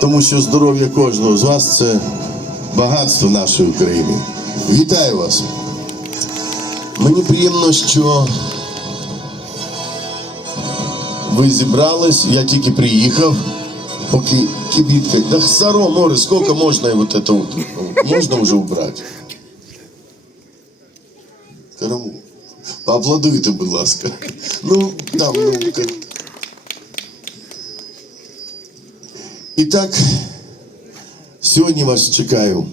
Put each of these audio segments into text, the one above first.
тому що здоров'я кожного з вас це багатство нашої України. Вітаю вас! Мені приємно, що ви зібрались, я тільки приїхав, поки кибітка. Да Саро, море, сколько можна вот это вот? Можна вже убрати? Поаплодуйте, будь ласка. Ну, там, ну, як... І так, сьогодні вас чекаю,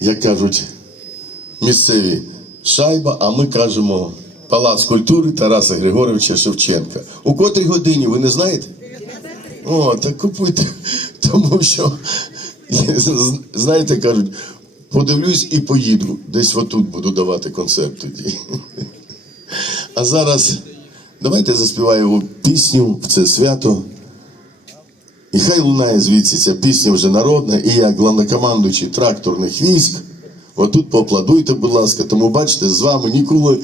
як кажуть місцеві шайба, а ми кажемо Палац культури Тараса Григоровича Шевченка. У котрій годині ви не знаєте? О, так купуйте, тому що, знаєте, кажуть, подивлюсь і поїду. Десь отут буду давати концерт тоді. А зараз давайте заспіваємо пісню в це свято. І хай лунає звідси ця пісня вже народна, і як главнокомандуючий тракторних військ. Отут поаплодуйте, будь ласка, тому бачите, з вами ніколи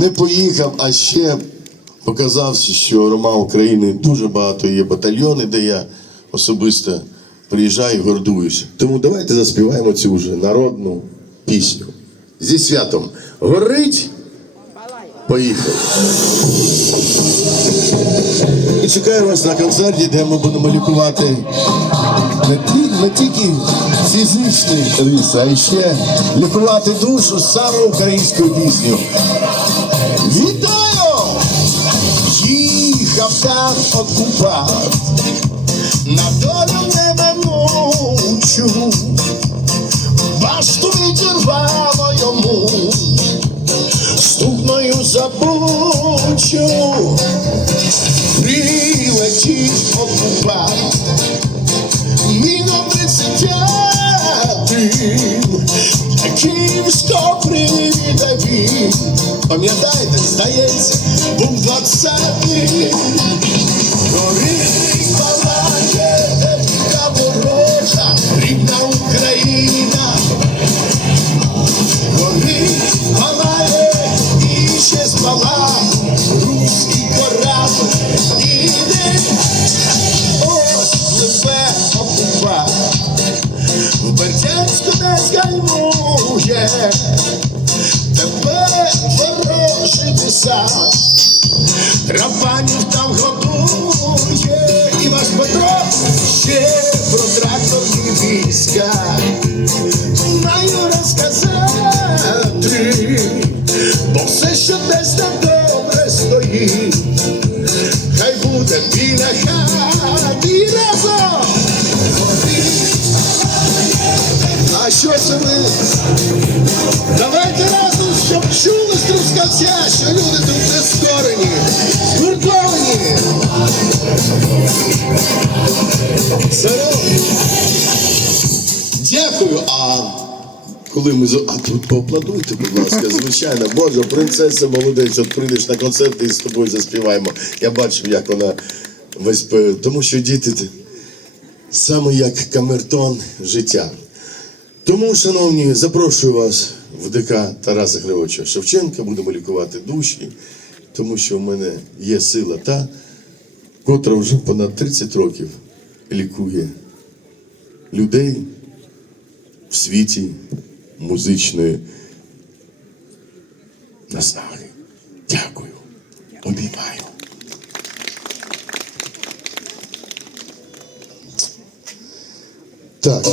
не поїхав, а ще показав, що Рома України дуже багато є батальйони, де я особисто приїжджаю і гордуюсь. Тому давайте заспіваємо цю вже народну пісню. Зі святом. Горить! Поїхали! Чекаю вас на концерті, де ми будемо лікувати не, не тільки фізичний рис, а ще лікувати душу саме українською піснею. Вітаю! Їхав там окупант, на долю неминучу, забучу. Прилетів окупант, міном 35 Київського привіда він. Пам'ятаєте, здається, був 20-й. Горить Бердянську десь гальмує, тепер ворожий десант, там готує, і ваш Петро ще про тракторні війська. Маю розказати, бо все, що десь там добре стоїть, Що? Давайте разом, щоб чули з трускавця, що люди тут не скорені, згуртовані. Дякую. А коли ми А тут поаплодуйте, будь ласка, звичайно. Боже, принцеса молодець, от прийдеш на концерт і з тобою заспіваємо. Я бачив, як вона весь тому що діти саме як камертон життя. Тому, шановні, запрошую вас в ДК Тараса Григоровича Шевченка. Будемо лікувати душі, тому що в мене є сила та, котра вже понад 30 років лікує людей в світі музичної наснаги. Дякую. Обіймаю. Так.